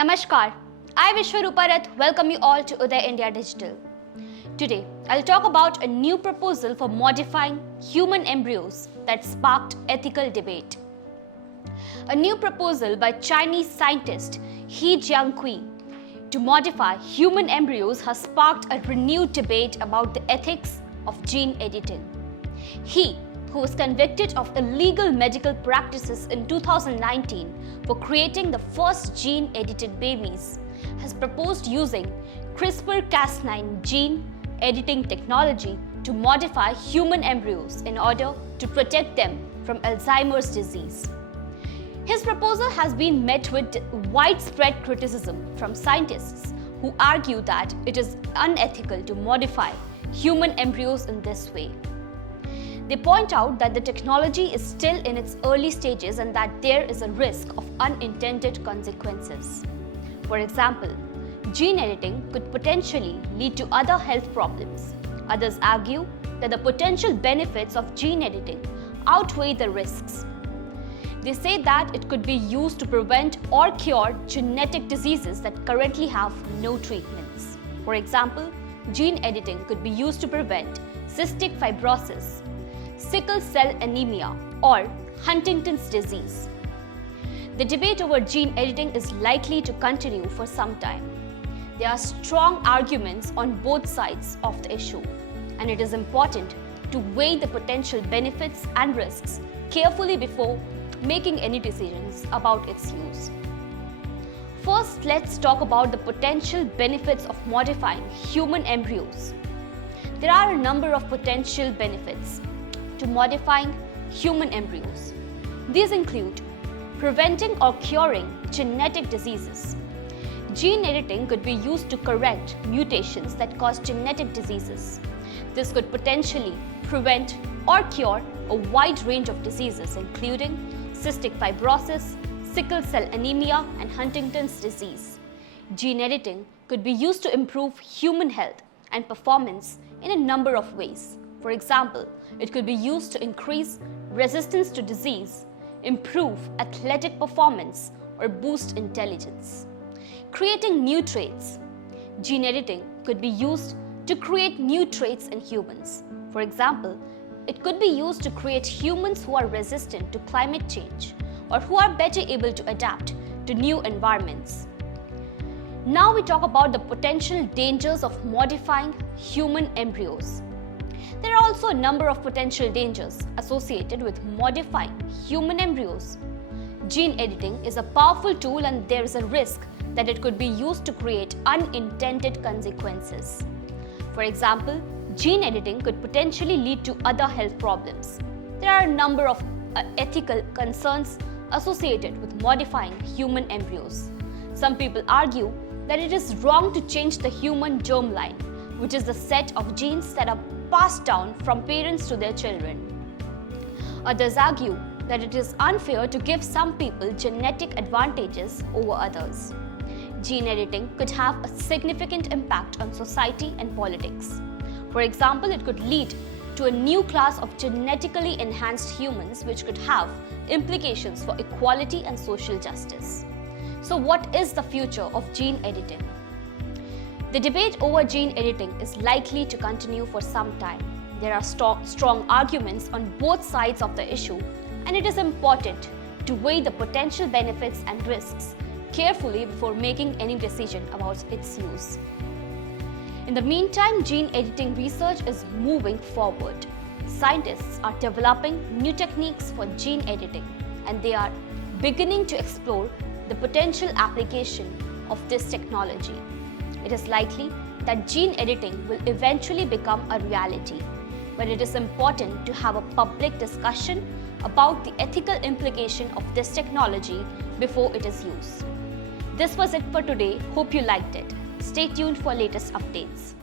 Namaskar, I Vishwaruparath welcome you all to Uday India Digital. Today, I'll talk about a new proposal for modifying human embryos that sparked ethical debate. A new proposal by Chinese scientist He Jiankui to modify human embryos has sparked a renewed debate about the ethics of gene editing. He, who was convicted of illegal medical practices in 2019 for creating the first gene-edited babies, has proposed using CRISPR-Cas9 gene editing technology to modify human embryos in order to protect them from Alzheimer's disease. His proposal has been met with widespread criticism from scientists who argue that it is unethical to modify human embryos in this way. They point out that the technology is still in its early stages and that there is a risk of unintended consequences. For example, gene editing could potentially lead to other health problems. Others argue that the potential benefits of gene editing outweigh the risks. They say that it could be used to prevent or cure genetic diseases that currently have no treatments. For example, gene editing could be used to prevent cystic fibrosis, sickle cell anemia, or Huntington's disease. The debate over gene editing is likely to continue for some time. There are strong arguments on both sides of the issue, and it is important to weigh the potential benefits and risks carefully before making any decisions about its use. First, let's talk about the potential benefits of modifying human embryos. There are a number of potential benefits to modifying human embryos. These include preventing or curing genetic diseases. Gene editing could be used to correct mutations that cause genetic diseases. This could potentially prevent or cure a wide range of diseases, including cystic fibrosis, sickle cell anemia, and Huntington's disease. Gene editing could be used to improve human health and performance in a number of ways. For example, it could be used to increase resistance to disease, improve athletic performance, or boost intelligence. Creating new traits. Gene editing could be used to create new traits in humans. For example, it could be used to create humans who are resistant to climate change or who are better able to adapt to new environments. Now we talk about the potential dangers of modifying human embryos. There are also a number of potential dangers associated with modifying human embryos. Gene editing is a powerful tool and there is a risk that it could be used to create unintended consequences. For example, gene editing could potentially lead to other health problems. There are a number of ethical concerns associated with modifying human embryos. Some people argue that it is wrong to change the human germline, which is the set of genes that are passed down from parents to their children. Others argue that it is unfair to give some people genetic advantages over others. Gene editing could have a significant impact on society and politics. For example, it could lead to a new class of genetically enhanced humans which could have implications for equality and social justice. So what is the future of gene editing? The debate over gene editing is likely to continue for some time. There are strong arguments on both sides of the issue, and it is important to weigh the potential benefits and risks carefully before making any decision about its use. In the meantime, gene editing research is moving forward. Scientists are developing new techniques for gene editing, and they are beginning to explore the potential application of this technology. It is likely that gene editing will eventually become a reality, but it is important to have a public discussion about the ethical implication of this technology before it is used. This was it for today. Hope you liked it. Stay tuned for latest updates.